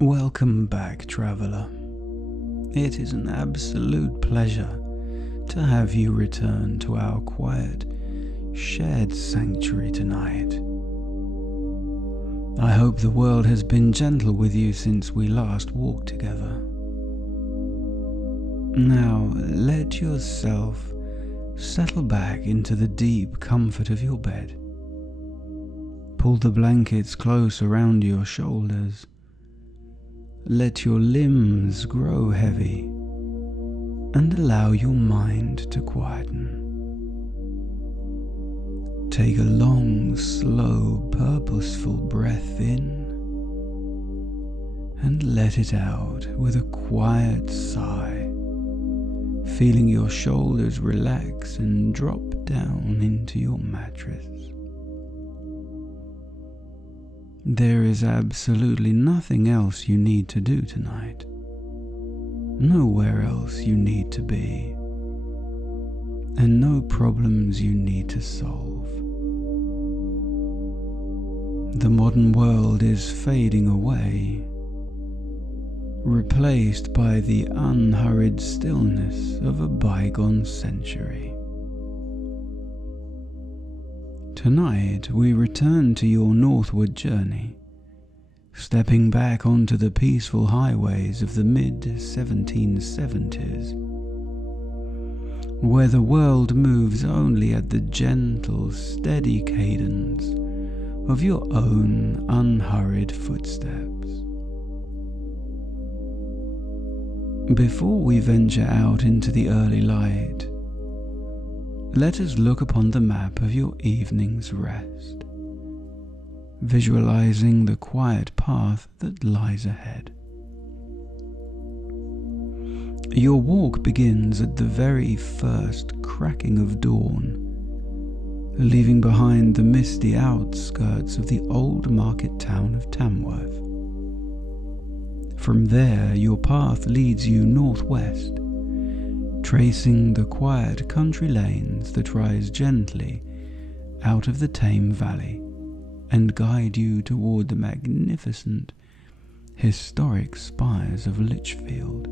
Welcome back, traveller. It is an absolute pleasure to have you return to our quiet, shared sanctuary tonight. I hope the world has been gentle with you since we last walked together. Now, let yourself settle back into the deep comfort of your bed. Pull the blankets close around your shoulders. Let your limbs grow heavy and allow your mind to quieten. Take a long, slow, purposeful breath in and let it out with a quiet sigh, feeling your shoulders relax and drop down into your mattress. There is absolutely nothing else you need to do tonight. Nowhere else you need to be. And no problems you need to solve. The modern world is fading away, replaced by the unhurried stillness of a bygone century. Tonight we return to your northward journey, stepping back onto the peaceful highways of the mid-1770s, where the world moves only at the gentle, steady cadence of your own unhurried footsteps. Before we venture out into the early light, let us look upon the map of your evening's rest, visualizing the quiet path that lies ahead. Your walk begins at the very first cracking of dawn, leaving behind the misty outskirts of the old market town of Tamworth. From there, your path leads you northwest, tracing the quiet country lanes that rise gently out of the tame valley and guide you toward the magnificent, historic spires of Lichfield.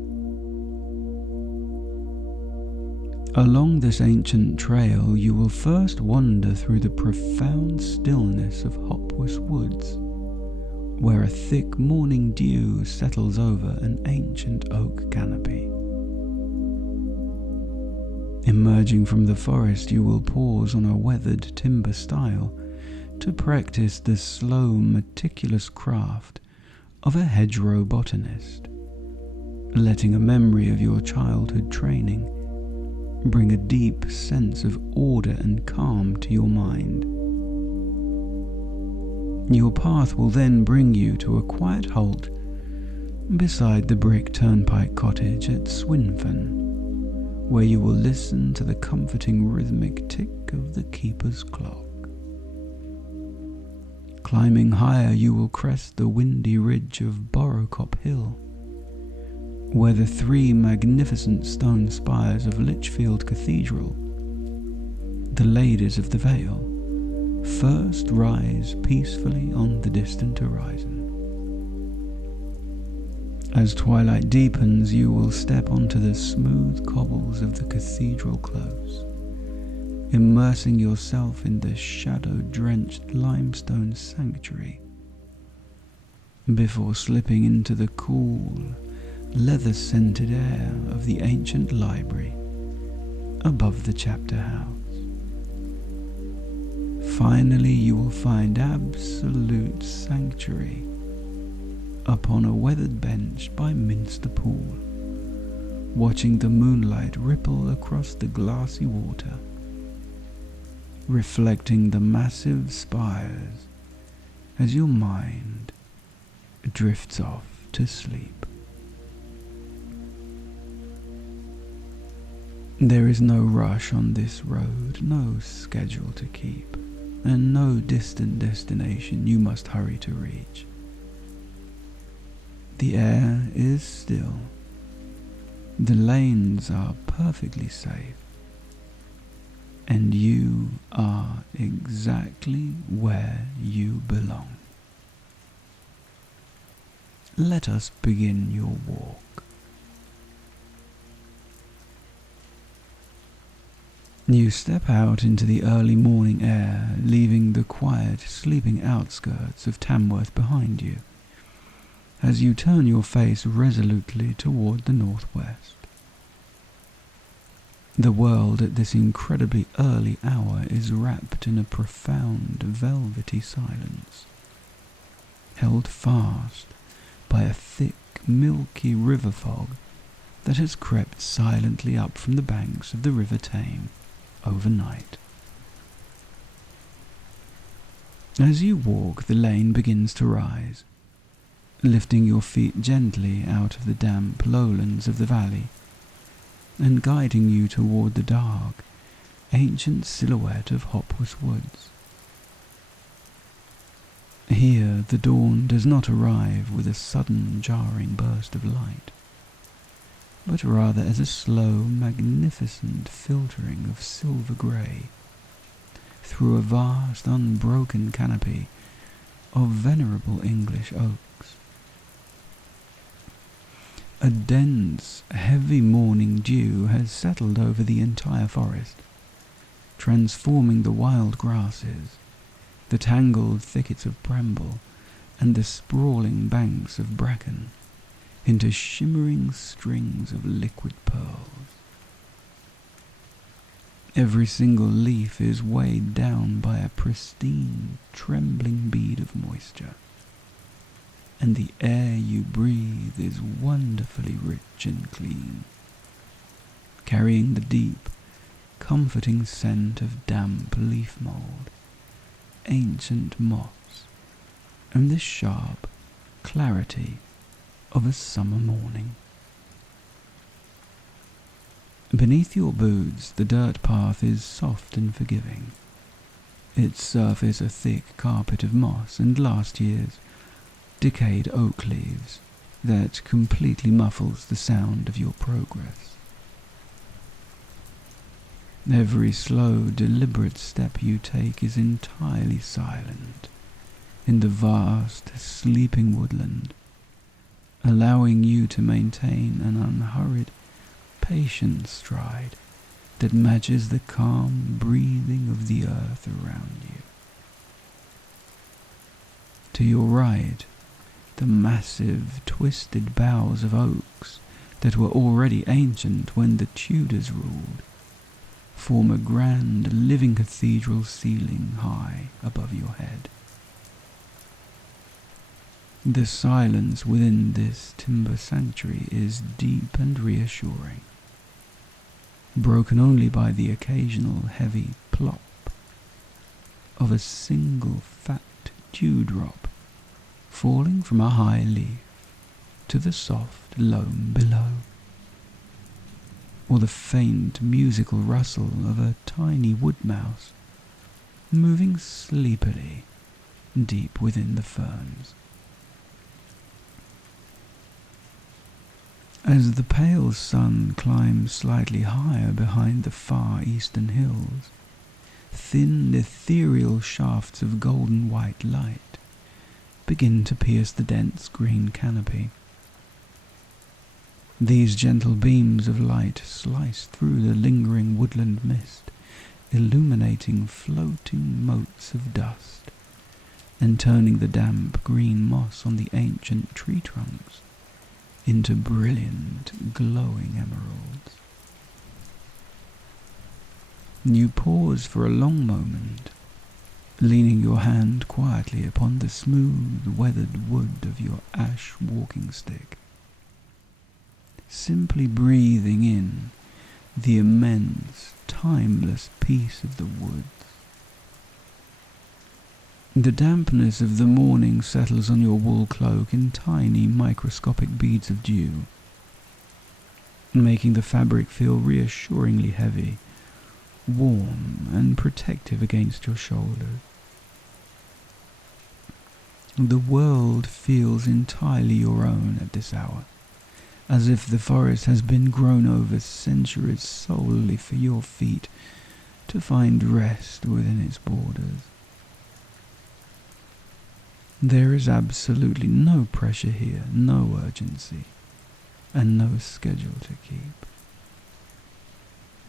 Along this ancient trail, you will first wander through the profound stillness of Hopwas Woods, where a thick morning dew settles over an ancient oak canopy. Emerging from the forest, you will pause on a weathered timber stile to practice the slow, meticulous craft of a hedgerow botanist, letting a memory of your childhood training bring a deep sense of order and calm to your mind. Your path will then bring you to a quiet halt beside the brick turnpike cottage at Swinfen, where you will listen to the comforting rhythmic tick of the keeper's clock. Climbing higher, you will crest the windy ridge of Borrowcop Hill, where the three magnificent stone spires of Lichfield Cathedral, the ladies of the Vale, first rise peacefully on the distant horizon. As twilight deepens, you will step onto the smooth cobbles of the Cathedral Close, immersing yourself in the shadow-drenched limestone sanctuary, before slipping into the cool, leather-scented air of the ancient library above the chapter house. Finally, you will find absolute sanctuary upon a weathered bench by Minster Pool, watching the moonlight ripple across the glassy water, reflecting the massive spires as your mind drifts off to sleep. There is no rush on this road, no schedule to keep, and no distant destination you must hurry to reach. The air is still. The lanes are perfectly safe. And you are exactly where you belong. let us begin your walk. You step out into the early morning air, leaving the quiet, sleeping outskirts of Tamworth behind you, as you turn your face resolutely toward the northwest. The world at this incredibly early hour is wrapped in a profound, velvety silence, held fast by a thick, milky river fog that has crept silently up from the banks of the River Tame overnight. As you walk, the lane begins to rise, lifting your feet gently out of the damp lowlands of the valley and guiding you toward the dark, ancient silhouette of Hopwas Woods. Here the dawn does not arrive with a sudden jarring burst of light, but rather as a slow, magnificent filtering of silver grey through a vast, unbroken canopy of venerable English oaks. A dense, heavy morning dew has settled over the entire forest, transforming the wild grasses, the tangled thickets of bramble, and the sprawling banks of bracken into shimmering strings of liquid pearls. Every single leaf is weighed down by a pristine, trembling bead of moisture, and the air you breathe is wonderfully rich and clean, carrying the deep, comforting scent of damp leaf mould, ancient moss, and the sharp clarity of a summer morning. Beneath your boots, the dirt path is soft and forgiving, its surface a thick carpet of moss and last year's decayed oak leaves that completely muffles the sound of your progress. Every slow, deliberate step you take is entirely silent in the vast, sleeping woodland, allowing you to maintain an unhurried, patient stride that matches the calm breathing of the earth around you. To your right, the massive, twisted boughs of oaks that were already ancient when the Tudors ruled form a grand living cathedral ceiling high above your head. The silence within this timber sanctuary is deep and reassuring, broken only by the occasional heavy plop of a single fat dewdrop falling from a high leaf to the soft loam below, or the faint musical rustle of a tiny wood mouse moving sleepily deep within the ferns. As the pale sun climbs slightly higher behind the far eastern hills, thin ethereal shafts of golden white light begin to pierce the dense green canopy. These gentle beams of light slice through the lingering woodland mist, illuminating floating motes of dust, and turning the damp green moss on the ancient tree trunks into brilliant, glowing emeralds. You pause for a long moment, leaning your hand quietly upon the smooth, weathered wood of your ash walking stick, simply breathing in the immense, timeless peace of the woods. The dampness of the morning settles on your wool cloak in tiny, microscopic beads of dew, making the fabric feel reassuringly heavy, warm and protective against your shoulders. The world feels entirely your own at this hour, as if the forest has been grown over centuries solely for your feet to find rest within its borders. There is absolutely no pressure here, no urgency, and no schedule to keep.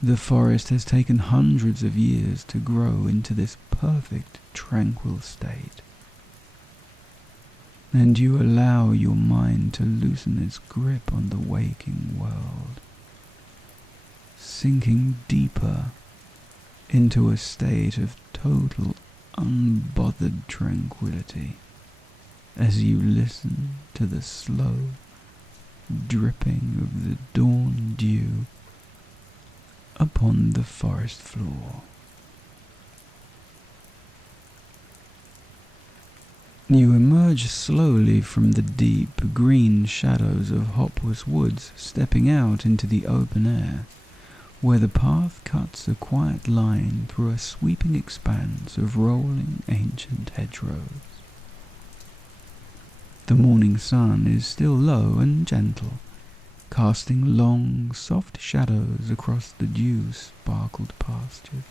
The forest has taken hundreds of years to grow into this perfect, tranquil state, and you allow your mind to loosen its grip on the waking world, sinking deeper into a state of total, unbothered tranquility as you listen to the slow dripping of the dawn dew upon the forest floor. You emerge slowly from the deep green shadows of Hopwas Woods, stepping out into the open air, where the path cuts a quiet line through a sweeping expanse of rolling ancient hedgerows. The morning sun is still low and gentle, casting long, soft shadows across the dew-sparkled pastures.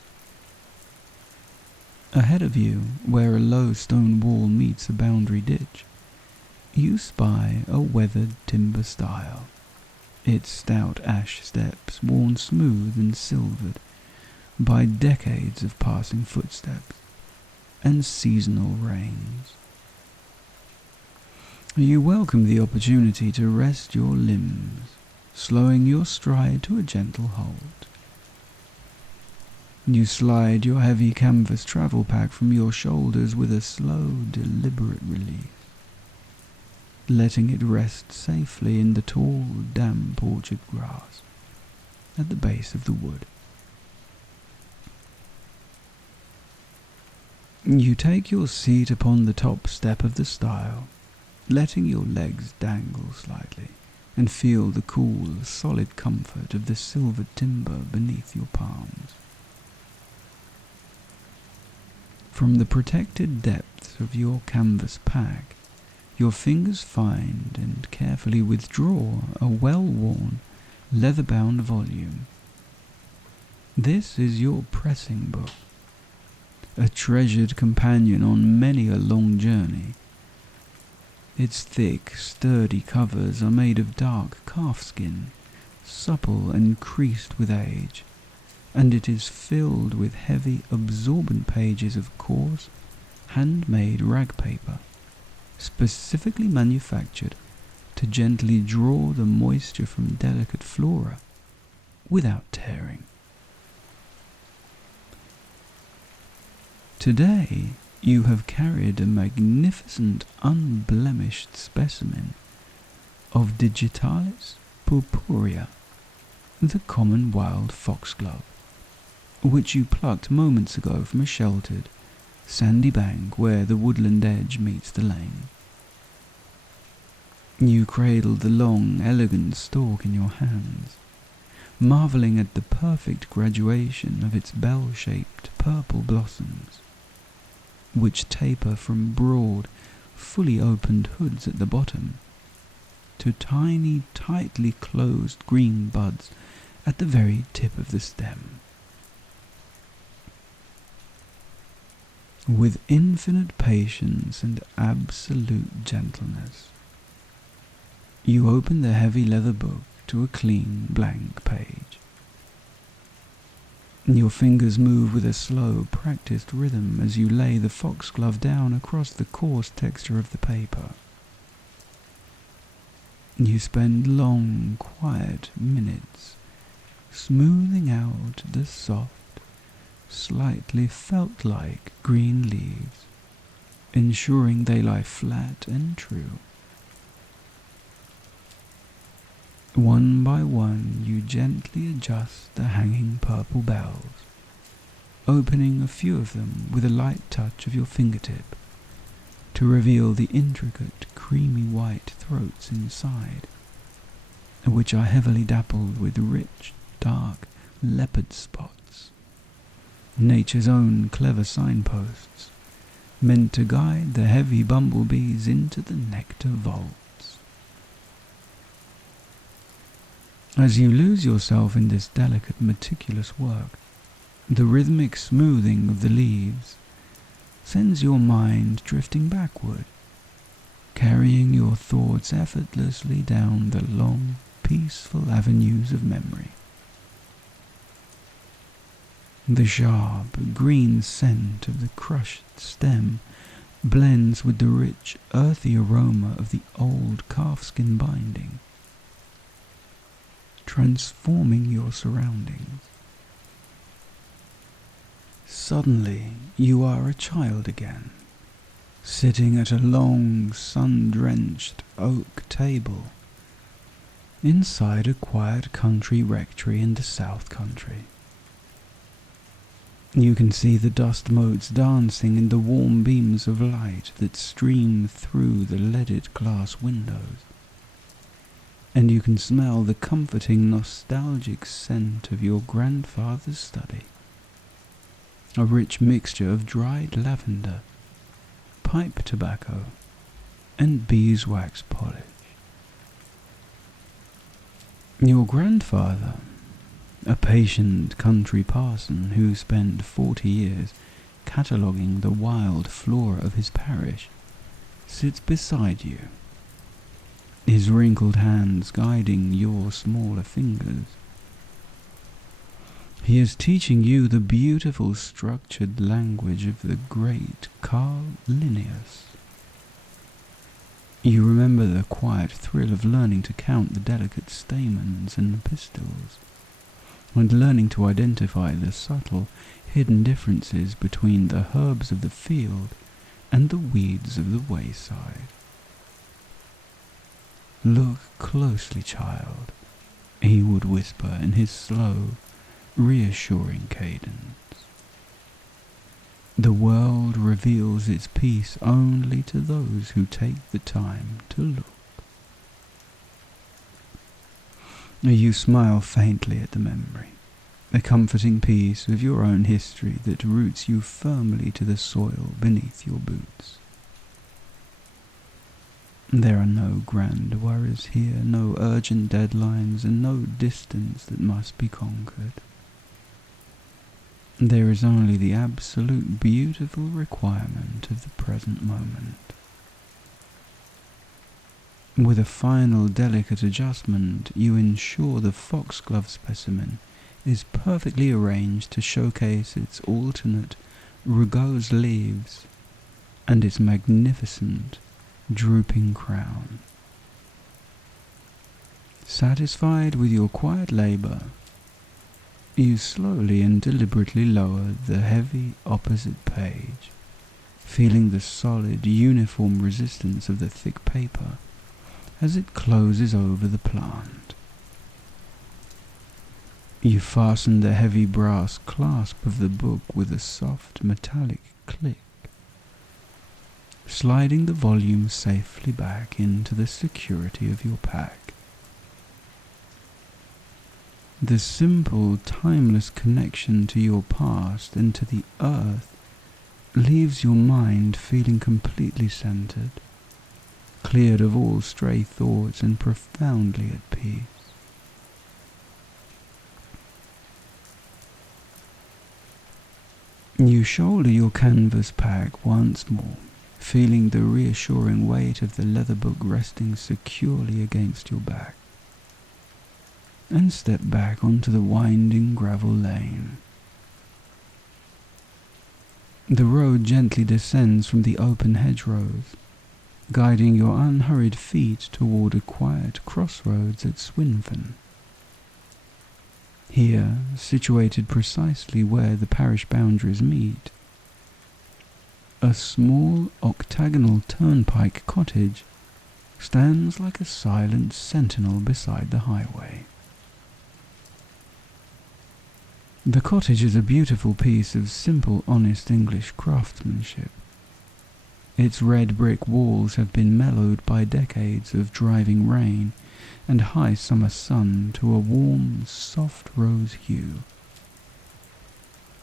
Ahead of you, where a low stone wall meets a boundary ditch, you spy a weathered timber stile, its stout ash steps worn smooth and silvered by decades of passing footsteps and seasonal rains. You welcome the opportunity to rest your limbs, slowing your stride to a gentle halt. You slide your heavy canvas travel pack from your shoulders with a slow, deliberate release, letting it rest safely in the tall, damp orchard grass at the base of the wood. You take your seat upon the top step of the stile, letting your legs dangle slightly, and feel the cool, solid comfort of the silvered timber beneath your palms. From the protected depths of your canvas pack, your fingers find and carefully withdraw a well-worn, leather-bound volume. This is your pressing book, a treasured companion on many a long journey. Its thick, sturdy covers are made of dark calfskin, supple and creased with age, and it is filled with heavy, absorbent pages of coarse, handmade rag paper, specifically manufactured to gently draw the moisture from delicate flora without tearing. Today, you have carried a magnificent, unblemished specimen of Digitalis purpurea, the common wild foxglove, which you plucked moments ago from a sheltered, sandy bank where the woodland edge meets the lane. You cradled the long, elegant stalk in your hands, marvelling at the perfect graduation of its bell-shaped purple blossoms, which taper from broad, fully opened hoods at the bottom to tiny, tightly closed green buds at the very tip of the stem. With infinite patience and absolute gentleness, you open the heavy leather book to a clean, blank page. Your fingers move with a slow, practiced rhythm as you lay the foxglove down across the coarse texture of the paper. You spend long, quiet minutes smoothing out the soft, slightly felt-like green leaves, ensuring they lie flat and true. One by one, you gently adjust the hanging purple bells, opening a few of them with a light touch of your fingertip to reveal the intricate, creamy white throats inside, which are heavily dappled with rich, dark leopard spots, nature's own clever signposts, meant to guide the heavy bumblebees into the nectar vaults. As you lose yourself in this delicate, meticulous work, the rhythmic smoothing of the leaves sends your mind drifting backward carrying your thoughts effortlessly down the long, peaceful avenues of memory. The sharp, green scent of the crushed stem blends with the rich, earthy aroma of the old calfskin binding, transforming your surroundings. Suddenly, you are a child again, sitting at a long, sun-drenched oak table inside a quiet country rectory in the South Country. You can see the dust motes dancing in the warm beams of light that stream through the leaded glass windows, and you can smell the comforting, nostalgic scent of your grandfather's study, a rich mixture of dried lavender, pipe tobacco, and beeswax polish. Your grandfather, a patient country parson who spent 40 years cataloguing the wild flora of his parish, sits beside you, his wrinkled hands guiding your smaller fingers. He is teaching you the beautiful structured language of the great Carl Linnaeus. You remember the quiet thrill of learning to count the delicate stamens and pistils, and learning to identify the subtle, hidden differences between the herbs of the field and the weeds of the wayside. "Look closely, child," he would whisper in his slow, reassuring cadence. "The world reveals its peace only to those who take the time to look." You smile faintly at the memory, a comforting piece of your own history that roots you firmly to the soil beneath your boots. There are no grand worries here, no urgent deadlines, and no distance that must be conquered. There is only the absolute beautiful requirement of the present moment. With a final delicate adjustment, you ensure the foxglove specimen is perfectly arranged to showcase its alternate rugose leaves and its magnificent drooping crown. Satisfied with your quiet labor, you slowly and deliberately lower the heavy opposite page, feeling the solid, uniform resistance of the thick paper as it closes over the plant. You fasten the heavy brass clasp of the book with a soft metallic click, sliding the volume safely back into the security of your pack. The simple, timeless connection to your past and to the earth leaves your mind feeling completely centered, cleared of all stray thoughts and profoundly at peace. You shoulder your canvas pack once more, feeling the reassuring weight of the leather book resting securely against your back, and step back onto the winding gravel lane. The road gently descends from the open hedgerows, guiding your unhurried feet toward a quiet crossroads at Swinfen. Here, situated precisely where the parish boundaries meet, a small octagonal turnpike cottage stands like a silent sentinel beside the highway. The cottage is a beautiful piece of simple, honest English craftsmanship. Its red brick walls have been mellowed by decades of driving rain and high summer sun to a warm, soft rose hue,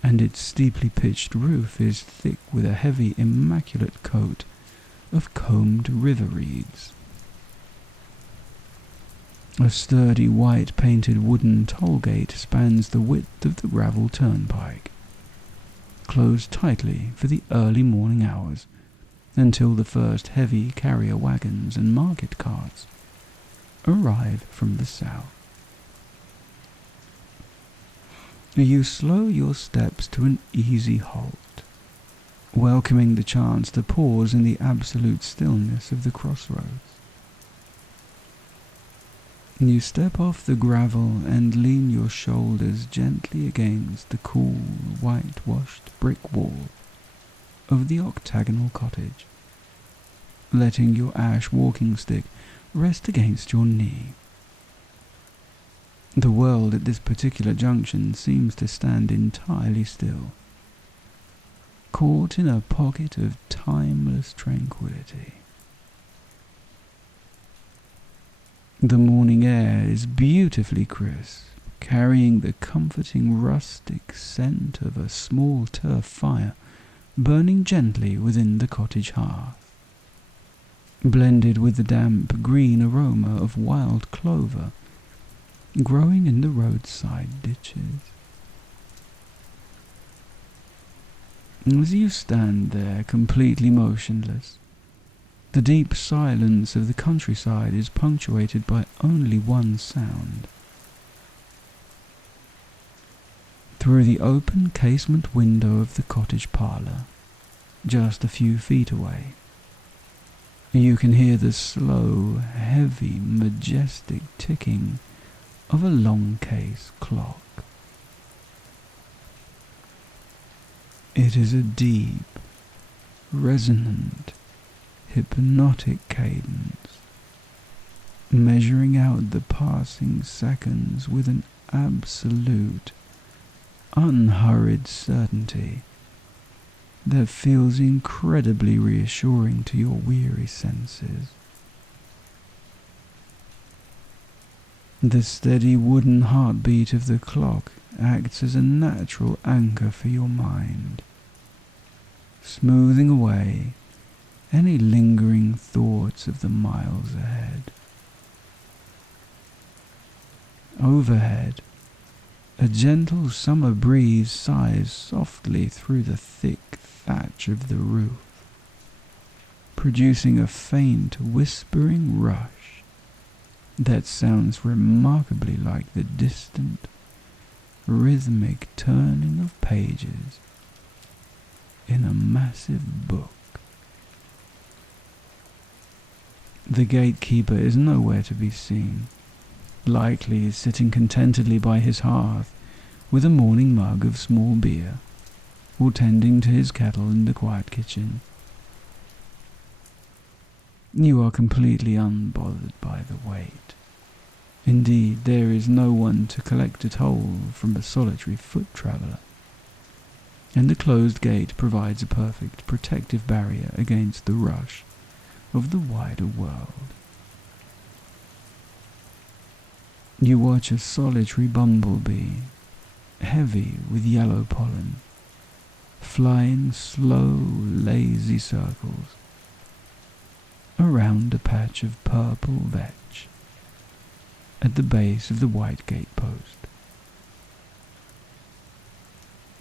and its steeply pitched roof is thick with a heavy, immaculate coat of combed river reeds. A sturdy, white-painted wooden toll gate spans the width of the gravel turnpike, closed tightly for the early morning hours until the first heavy carrier wagons and market carts arrive from the south. You slow your steps to an easy halt, welcoming the chance to pause in the absolute stillness of the crossroads. You step off the gravel and lean your shoulders gently against the cool, whitewashed brick wall of the octagonal cottage, letting your ash walking stick rest against your knee. The world at this particular junction seems to stand entirely still, caught in a pocket of timeless tranquility. The morning air is beautifully crisp, carrying the comforting rustic scent of a small turf fire burning gently within the cottage hearth, blended with the damp green aroma of wild clover growing in the roadside ditches. As you stand there completely motionless, the deep silence of the countryside is punctuated by only one sound. Through the open casement window of the cottage parlour, just a few feet away, you can hear the slow, heavy, majestic ticking of a longcase clock. It is a deep, resonant, hypnotic cadence, measuring out the passing seconds with an absolute, unhurried certainty that feels incredibly reassuring to your weary senses. The steady wooden heartbeat of the clock acts as a natural anchor for your mind, smoothing away any lingering thoughts of the miles ahead. Overhead, a gentle summer breeze sighs softly through the thick thatch of the roof, producing a faint whispering rush that sounds remarkably like the distant, rhythmic turning of pages in a massive book. The gatekeeper is nowhere to be seen, likely sitting contentedly by his hearth with a morning mug of small beer, or tending to his kettle in the quiet kitchen. You are completely unbothered by the wait. Indeed, there is no one to collect a toll from a solitary foot traveller, and the closed gate provides a perfect protective barrier against the rush of the wider world. You watch a solitary bumblebee, heavy with yellow pollen, fly in slow, lazy circles around a patch of purple vetch at the base of the white gate post.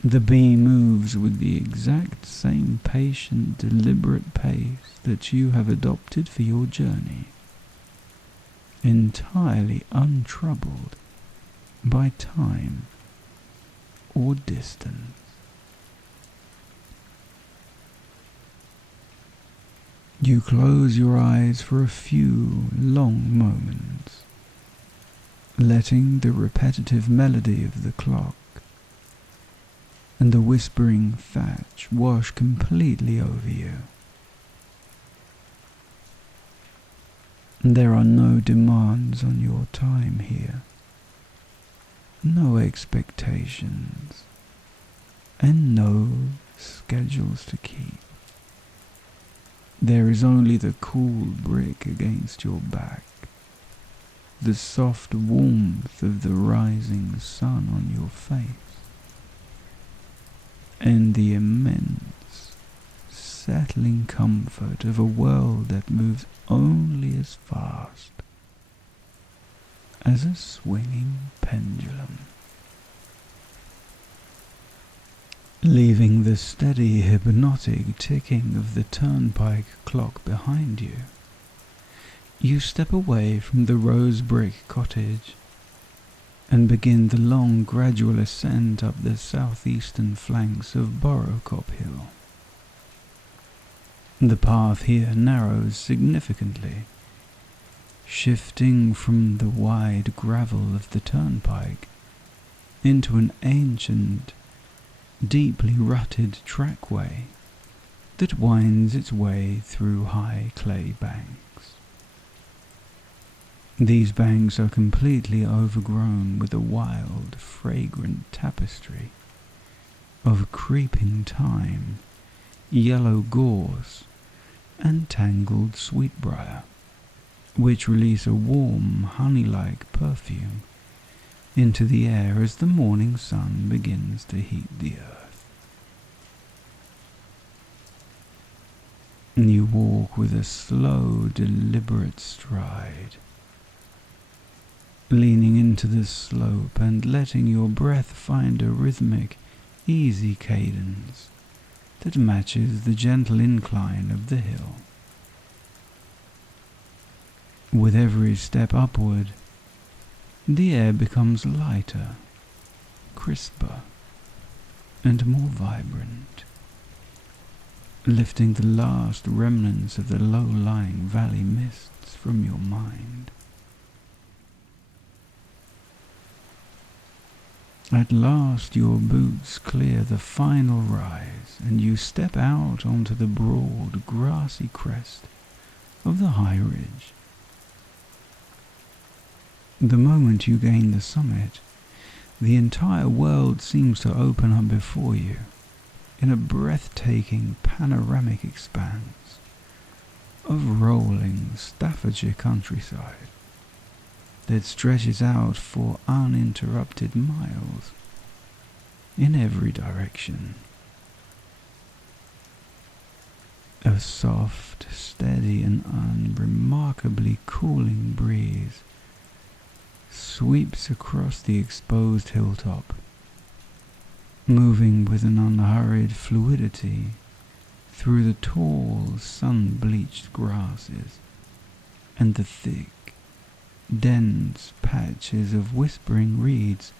The bee moves with the exact same patient, deliberate pace that you have adopted for your journey, entirely untroubled by time or distance. You close your eyes for a few long moments, letting the repetitive melody of the clock and the whispering thatch wash completely over you. There are no demands on your time here, no expectations, and no schedules to keep. There is only the cool brick against your back, the soft warmth of the rising sun on your face, and the immense, settling comfort of a world that moves only as fast as a swinging pendulum. leaving the steady hypnotic ticking of the turnpike clock behind you. You step away from the rose-brick cottage and begin the long gradual ascent up the southeastern flanks of Borrowcop Hill. The path here narrows significantly, shifting from the wide gravel of the turnpike into an ancient, deeply rutted trackway that winds its way through high clay banks. These banks are completely overgrown with a wild, fragrant tapestry of creeping thyme, yellow gorse, and tangled sweetbriar, which release a warm, honey-like perfume into the air as the morning sun begins to heat the earth. You walk with a slow, deliberate stride, leaning into the slope and letting your breath find a rhythmic, easy cadence that matches the gentle incline of the hill. With every step upward, the air becomes lighter, crisper, and more vibrant, lifting the last remnants of the low-lying valley mists from your mind. At last your boots clear the final rise, and you step out onto the broad, grassy crest of the high ridge. The moment you gain the summit, the entire world seems to open up before you in a breathtaking panoramic expanse of rolling Staffordshire countryside that stretches out for uninterrupted miles in every direction. A soft, steady, and unremarkably cooling breeze sweeps across the exposed hilltop, moving with an unhurried fluidity through the tall, sun-bleached grasses and the thick, dense patches of whispering reeds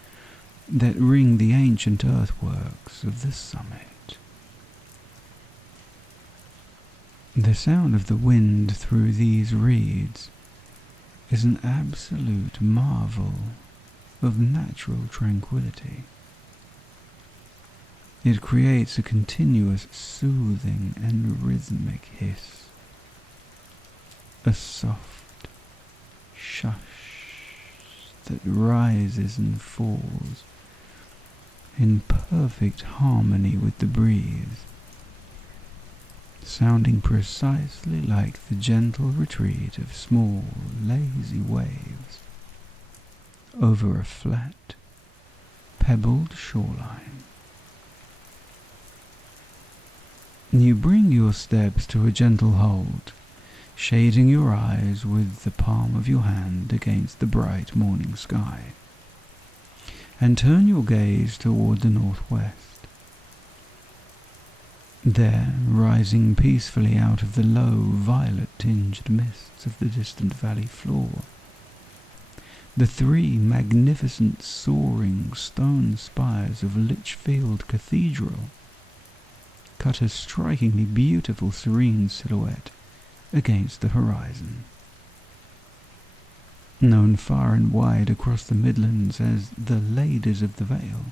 that ring the ancient earthworks of the summit. The sound of the wind through these reeds is an absolute marvel of natural tranquility. It creates a continuous soothing and rhythmic hiss, a soft shush that rises and falls in perfect harmony with the breeze, sounding precisely like the gentle retreat of small, lazy waves over a flat, pebbled shoreline. You bring your steps to a gentle halt, shading your eyes with the palm of your hand against the bright morning sky, and turn your gaze toward the northwest. There, rising peacefully out of the low, violet-tinged mists of the distant valley floor, the three magnificent soaring stone spires of Lichfield Cathedral cut a strikingly beautiful serene silhouette against the horizon. Known far and wide across the Midlands as the Ladies of the Vale,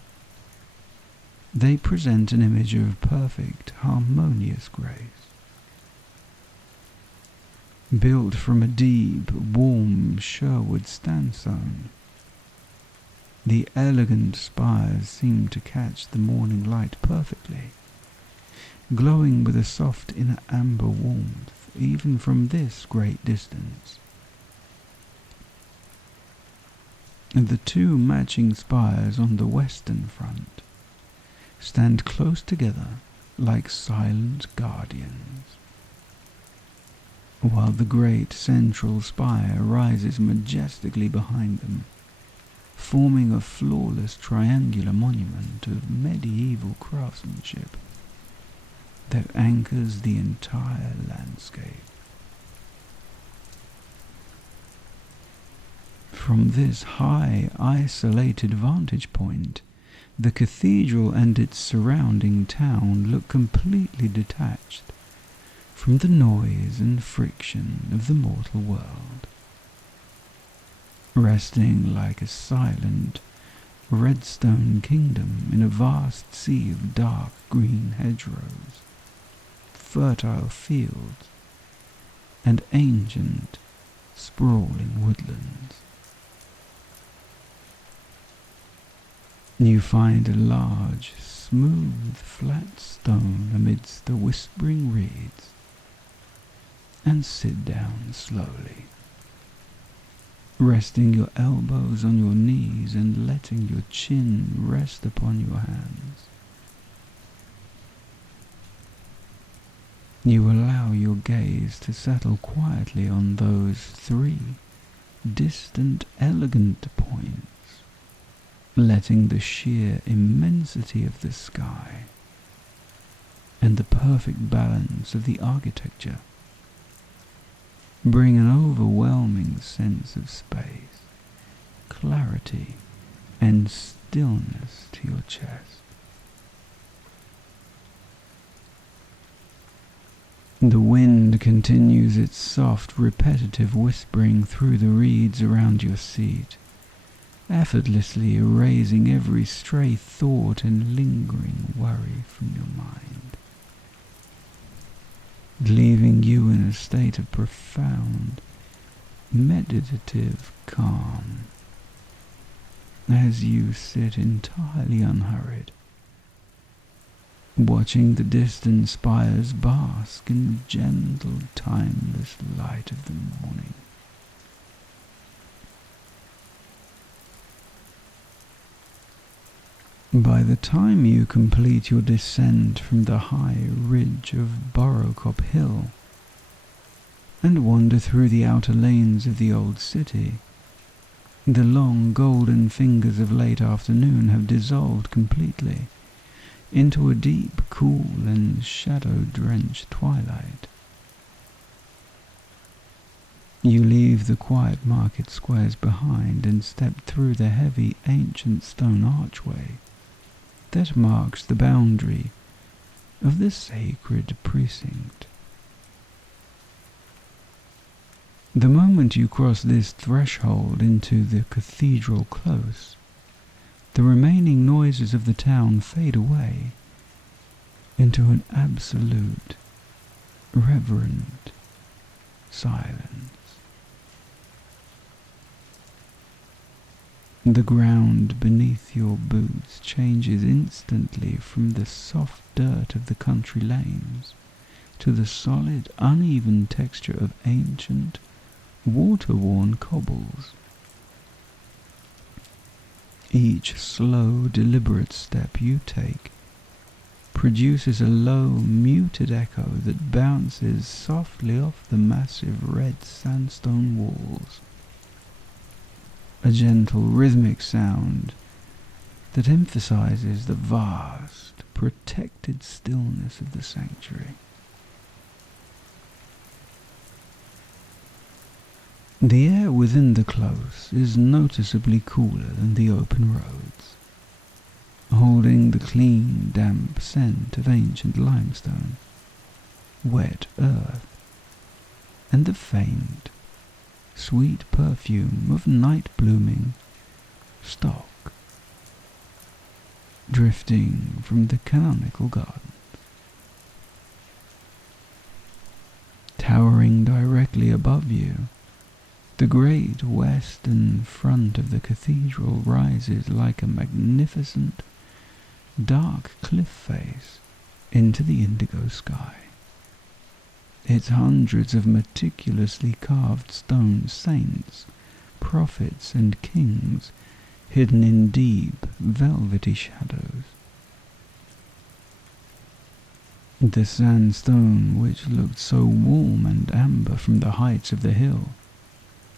they present an image of perfect, harmonious grace. Built from a deep, warm Sherwood sandstone, the elegant spires seem to catch the morning light perfectly, glowing with a soft inner amber warmth even from this great distance. The two matching spires on the western front stand close together like silent guardians, while the great central spire rises majestically behind them, forming a flawless triangular monument of medieval craftsmanship that anchors the entire landscape. From this high, isolated vantage point, the cathedral and its surrounding town look completely detached from the noise and friction of the mortal world, resting like a silent, redstone kingdom in a vast sea of dark green hedgerows, fertile fields, and ancient, sprawling woodlands. You find a large, smooth, flat stone amidst the whispering reeds, and sit down slowly, resting your elbows on your knees and letting your chin rest upon your hands. You allow your gaze to settle quietly on those 3 distant, elegant points, letting the sheer immensity of the sky and the perfect balance of the architecture bring an overwhelming sense of space, clarity, and stillness to your chest. The wind continues its soft, repetitive whispering through the reeds around your seat, effortlessly erasing every stray thought and lingering worry from your mind, leaving you in a state of profound, meditative calm as you sit entirely unhurried, watching the distant spires bask in the gentle, timeless light of the morning. By the time you complete your descent from the high ridge of Borrowcop Hill and wander through the outer lanes of the old city, the long golden fingers of late afternoon have dissolved completely into a deep, cool and shadow-drenched twilight. You leave the quiet market squares behind and step through the heavy ancient stone archway that marks the boundary of the sacred precinct. The moment you cross this threshold into the Cathedral Close, the remaining noises of the town fade away into an absolute, reverent silence. The ground beneath your boots changes instantly from the soft dirt of the country lanes to the solid, uneven texture of ancient, water-worn cobbles. Each slow, deliberate step you take produces a low, muted echo that bounces softly off the massive red sandstone walls, a gentle rhythmic sound that emphasizes the vast, protected stillness of the sanctuary. The air within the close is noticeably cooler than the open roads, holding the clean, damp scent of ancient limestone, wet earth, and the faint, sweet perfume of night-blooming stock drifting from the canonical gardens. Towering directly above you, the great western front of the cathedral rises like a magnificent, dark cliff face into the indigo sky. Its hundreds of meticulously carved stone saints, prophets, and kings hidden in deep, velvety shadows. The sandstone, which looked so warm and amber from the heights of the hill,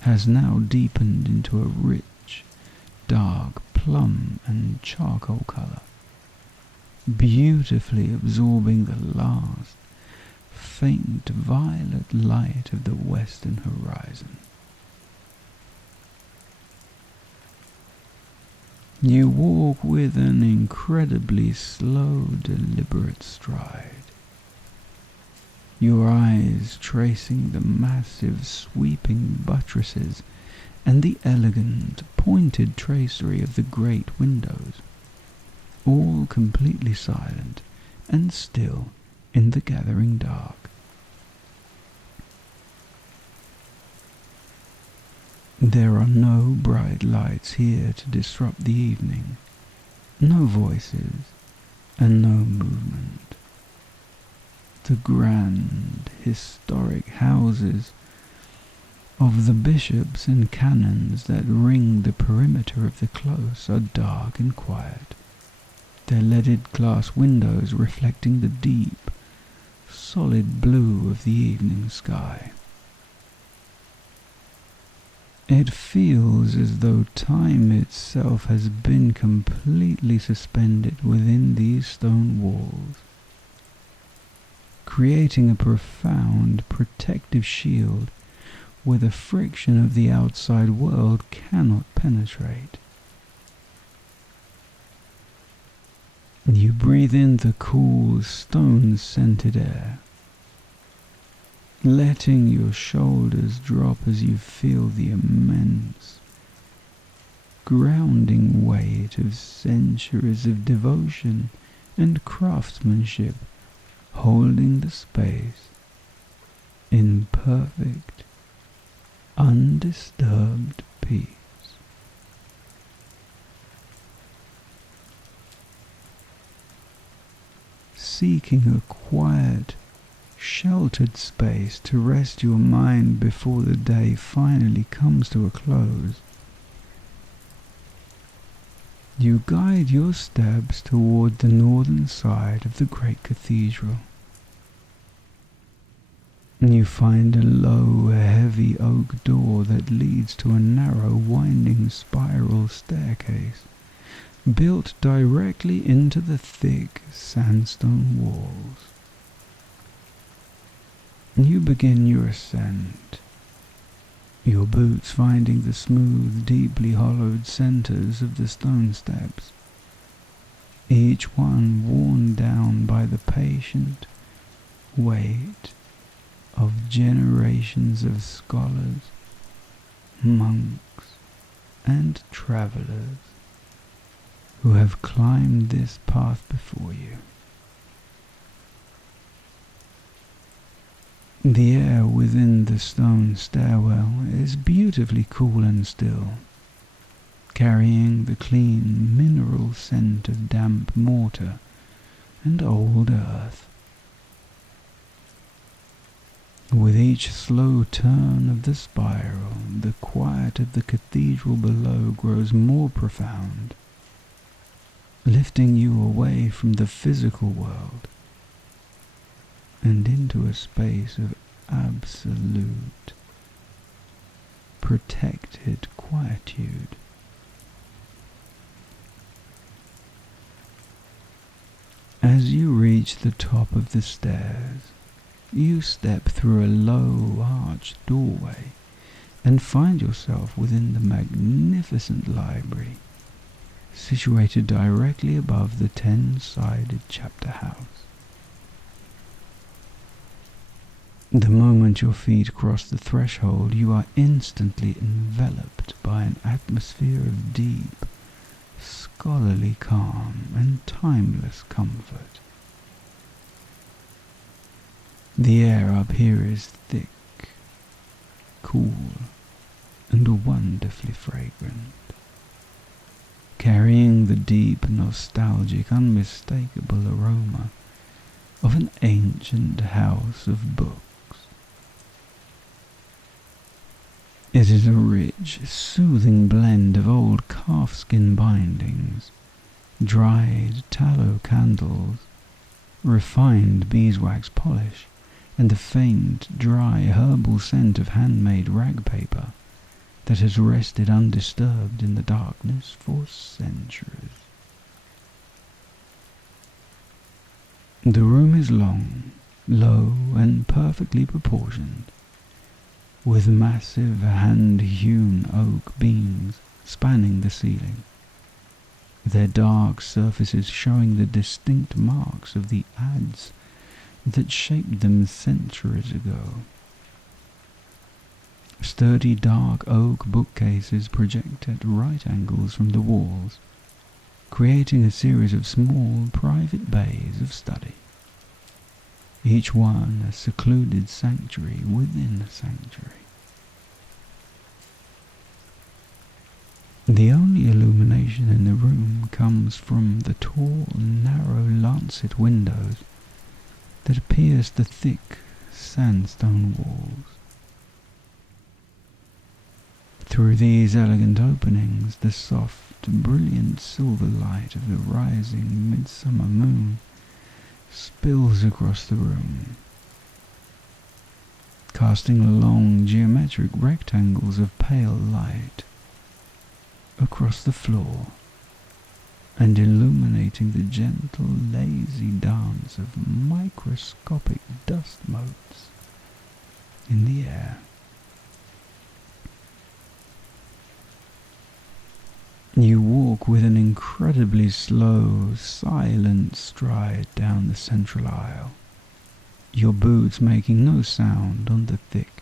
has now deepened into a rich, dark plum and charcoal colour, beautifully absorbing the last faint violet light of the western horizon. You walk with an incredibly slow, deliberate stride, your eyes tracing the massive sweeping buttresses and the elegant, pointed tracery of the great windows, all completely silent and still in the gathering dark. There are no bright lights here to disrupt the evening, no voices, and no movement. The grand, historic houses of the bishops and canons that ring the perimeter of the close are dark and quiet, their leaded glass windows reflecting the deep, solid blue of the evening sky. It feels as though time itself has been completely suspended within these stone walls, creating a profound protective shield where the friction of the outside world cannot penetrate. You breathe in the cool, stone-scented air, letting your shoulders drop as you feel the immense, grounding weight of centuries of devotion and craftsmanship holding the space in perfect, undisturbed peace. Seeking a quiet, sheltered space to rest your mind before the day finally comes to a close, you guide your steps toward the northern side of the great cathedral. You find a low, heavy oak door that leads to a narrow, winding spiral staircase built directly into the thick sandstone walls. You begin your ascent, your boots finding the smooth, deeply hollowed centers of the stone steps, each one worn down by the patient weight of generations of scholars, monks, and travelers who have climbed this path before you. The air within the stone stairwell is beautifully cool and still, carrying the clean mineral scent of damp mortar and old earth. With each slow turn of the spiral, the quiet of the cathedral below grows more profound, lifting you away from the physical world and into a space of absolute, protected quietude. As you reach the top of the stairs, you step through a low, arched doorway and find yourself within the magnificent library, situated directly above the 10-sided chapter house. The moment your feet cross the threshold, you are instantly enveloped by an atmosphere of deep, scholarly calm and timeless comfort. The air up here is thick, cool, and wonderfully fragrant, carrying the deep, nostalgic, unmistakable aroma of an ancient house of books. It is a rich, soothing blend of old calfskin bindings, dried tallow candles, refined beeswax polish, and the faint, dry, herbal scent of handmade rag paper that has rested undisturbed in the darkness for centuries. The room is long, low, and perfectly proportioned, with massive hand-hewn oak beams spanning the ceiling, their dark surfaces showing the distinct marks of the adze that shaped them centuries ago. Sturdy dark oak bookcases project at right angles from the walls, creating a series of small private bays of study, each one a secluded sanctuary within a sanctuary. The only illumination in the room comes from the tall, narrow lancet windows that pierce the thick sandstone walls. Through these elegant openings, the soft, brilliant silver light of the rising midsummer moon spills across the room, casting long geometric rectangles of pale light across the floor and illuminating the gentle, lazy dance of microscopic dust motes in the air. You walk with an incredibly slow, silent stride down the central aisle, your boots making no sound on the thick,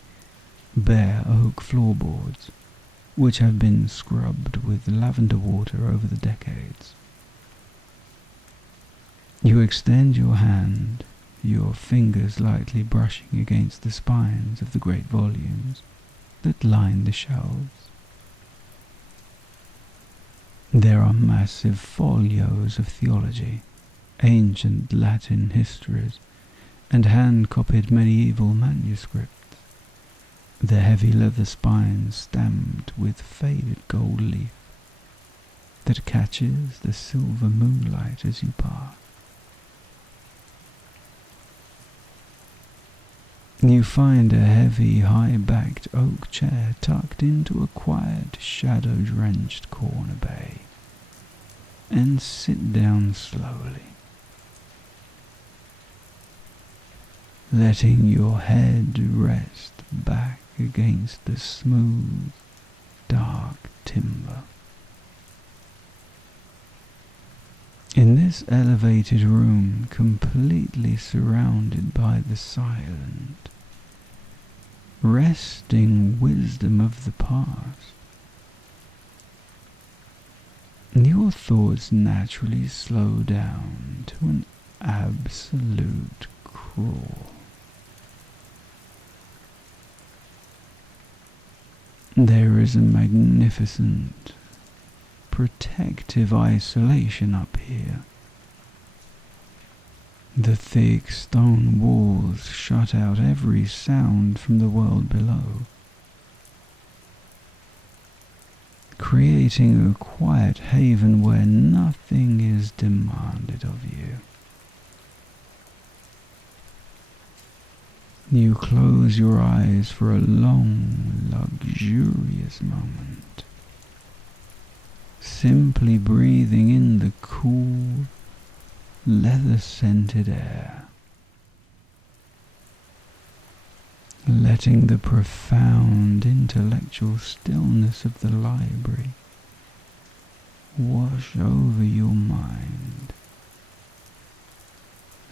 bare oak floorboards, which have been scrubbed with lavender water over the decades. You extend your hand, your fingers lightly brushing against the spines of the great volumes that line the shelves. There are massive folios of theology, ancient Latin histories, and hand-copied medieval manuscripts, their heavy leather spines stamped with faded gold leaf that catches the silver moonlight as you pass. You find a heavy, high-backed oak chair tucked into a quiet, shadow-drenched corner bay, and sit down slowly, letting your head rest back against the smooth, dark timber. In this elevated room, completely surrounded by the silent, resting wisdom of the past, your thoughts naturally slow down to an absolute crawl. There is a magnificent, protective isolation up here. The thick stone walls shut out every sound from the world below, creating a quiet haven where nothing is demanded of you. You close your eyes for a long, luxurious moment, simply breathing in the cool, leather-scented air, letting the profound intellectual stillness of the library wash over your mind,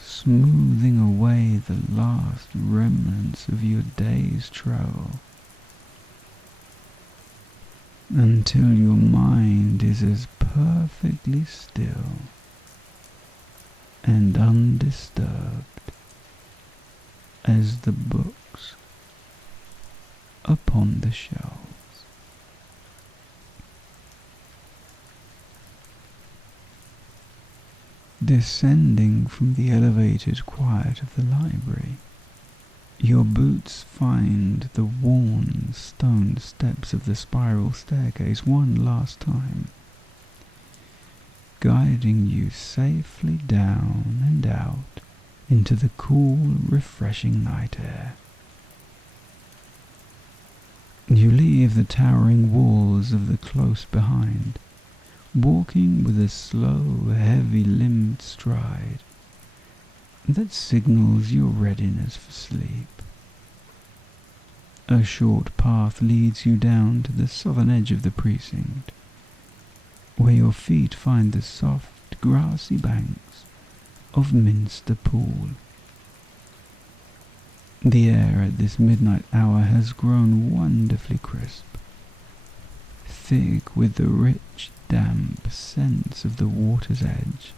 smoothing away the last remnants of your day's travel, until your mind is as perfectly still and undisturbed as the books upon the shelves. Descending from the elevated quiet of the library, your boots find the worn stone steps of the spiral staircase one last time, guiding you safely down and out into the cool, refreshing night air. You leave the towering walls of the close behind, walking with a slow, heavy-limbed stride that signals your readiness for sleep. A short path leads you down to the southern edge of the precinct, where your feet find the soft, grassy banks of Minster Pool. The air at this midnight hour has grown wonderfully crisp, thick with the rich, damp scents of the water's edge.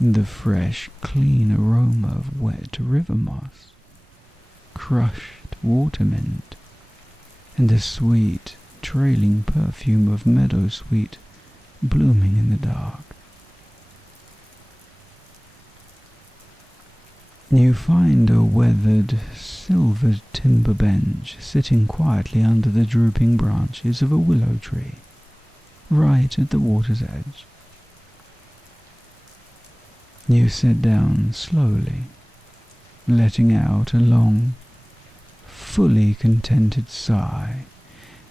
The fresh, clean aroma of wet river moss, crushed water mint, and the sweet, trailing perfume of meadowsweet blooming in the dark. You find a weathered, silvered timber bench sitting quietly under the drooping branches of a willow tree, right at the water's edge. You sit down slowly, letting out a long, fully contented sigh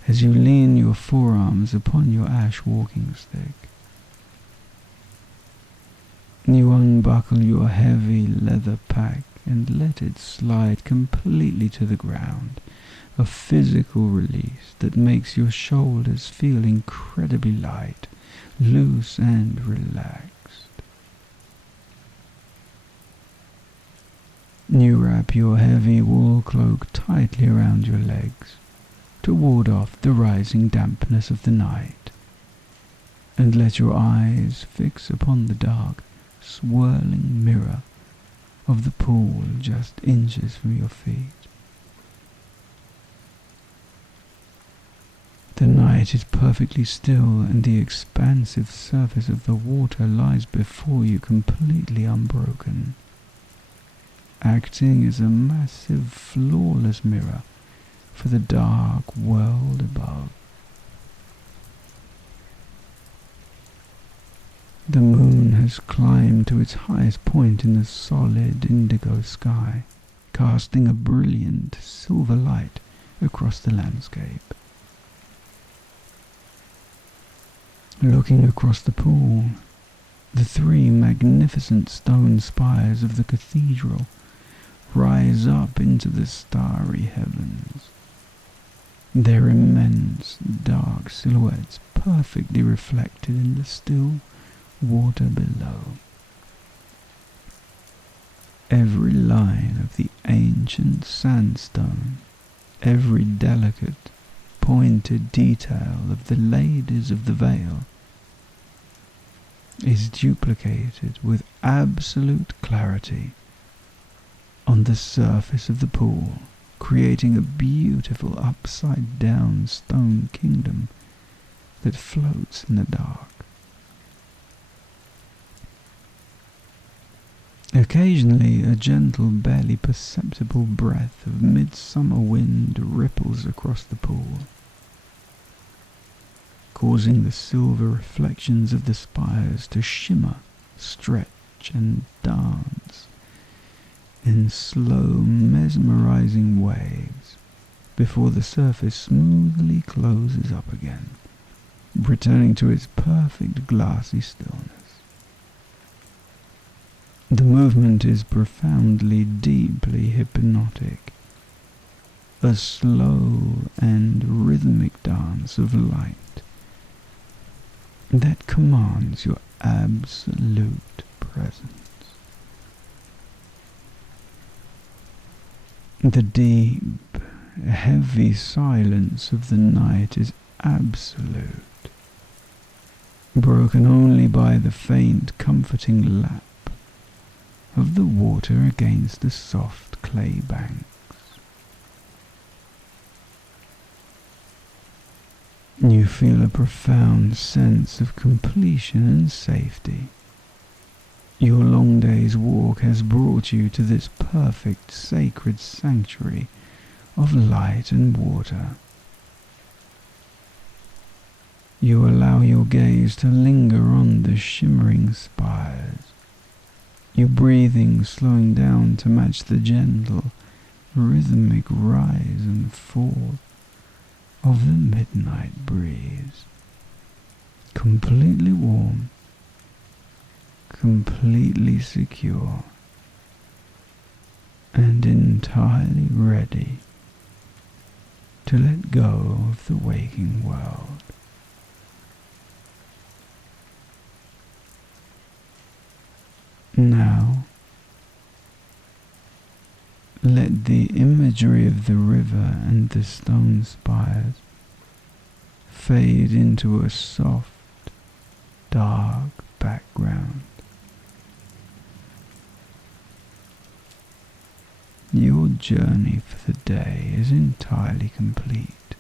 as you lean your forearms upon your ash walking stick. You unbuckle your heavy leather pack and let it slide completely to the ground, a physical release that makes your shoulders feel incredibly light, loose and relaxed. You wrap your heavy wool cloak tightly around your legs to ward off the rising dampness of the night, and let your eyes fix upon the dark, swirling mirror of the pool just inches from your feet. The night is perfectly still, and the expansive surface of the water lies before you completely unbroken, acting as a massive, flawless mirror for the dark world above. The moon has climbed to its highest point in the solid indigo sky, casting a brilliant silver light across the landscape. Looking across the pool, the three magnificent stone spires of the cathedral rise up into the starry heavens, their immense dark silhouettes perfectly reflected in the still water below. Every line of the ancient sandstone, every delicate, pointed detail of the ladies of the Vale is duplicated with absolute clarity on the surface of the pool, creating a beautiful upside-down stone kingdom that floats in the dark. Occasionally, a gentle, barely perceptible breath of midsummer wind ripples across the pool, causing the silver reflections of the spires to shimmer, stretch, and dance in slow, mesmerizing waves before the surface smoothly closes up again, returning to its perfect glassy stillness. The movement is profoundly, deeply hypnotic, a slow and rhythmic dance of light that commands your absolute presence. The deep, heavy silence of the night is absolute, broken only by the faint, comforting lap of the water against the soft clay banks. You feel a profound sense of completion and safety. Your long day's walk has brought you to this perfect, sacred sanctuary of light and water. You allow your gaze to linger on the shimmering spires, your breathing slowing down to match the gentle, rhythmic rise and fall of the midnight breeze. Completely warm, completely secure, and entirely ready to let go of the waking world. Now, let the imagery of the river and the stone spires fade into a soft, dark background. Your journey for the day is entirely complete.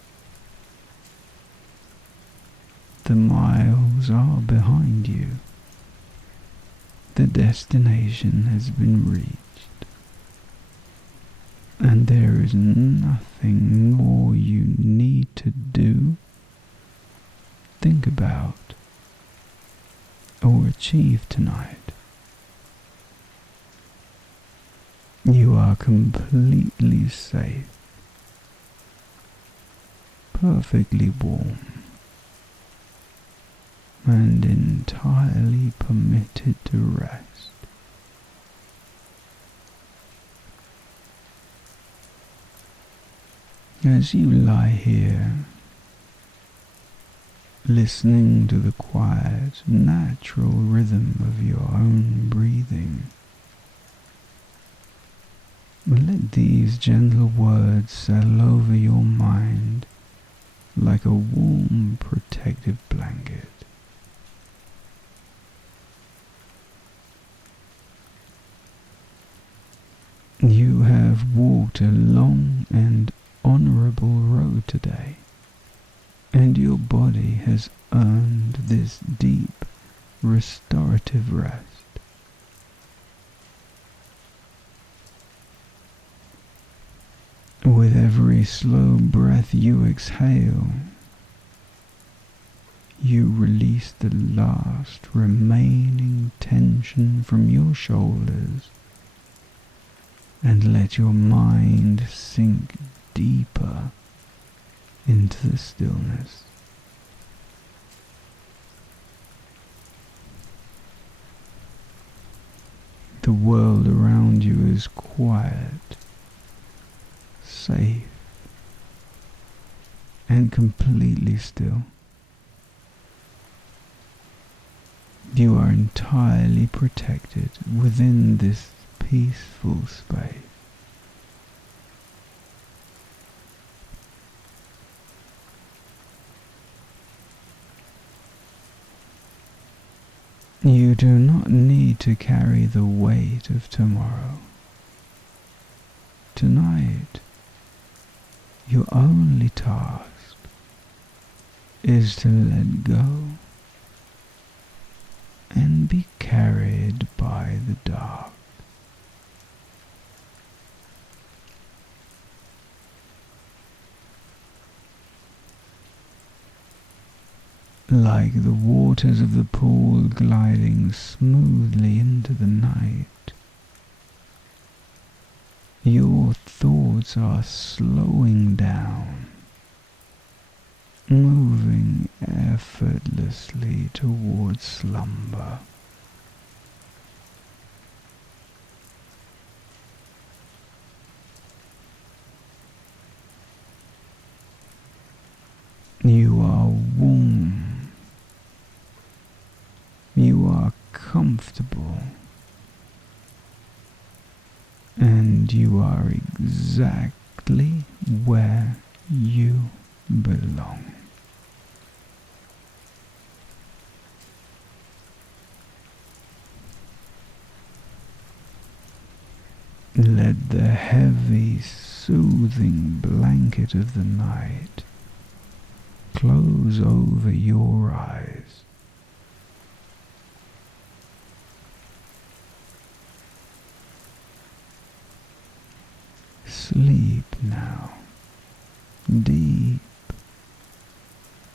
The miles are behind you. The destination has been reached, and there is nothing more you need to do, think about, or achieve tonight. You are completely safe, perfectly warm, and entirely permitted to rest. As you lie here, listening to the quiet, natural rhythm of your own breathing, let these gentle words settle over your mind like a warm, protective blanket. You have walked a long and honourable road today, and your body has earned this deep, restorative rest. With every slow breath you exhale, you release the last remaining tension from your shoulders and let your mind sink deeper into the stillness. The world around you is quiet, safe, and completely still. You are entirely protected within this peaceful space. You do not need to carry the weight of tomorrow. Tonight, your only task is to let go and be carried by the dark. Like the waters of the pool gliding smoothly into the night, your thoughts are slowing down, moving effortlessly towards slumber. You are warm. You are comfortable. And you are exactly where you belong. Let the heavy, soothing blanket of the night close over your eyes. Sleep now, deep,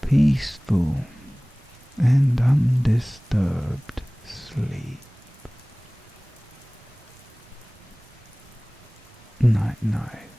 peaceful, and undisturbed sleep. Night night.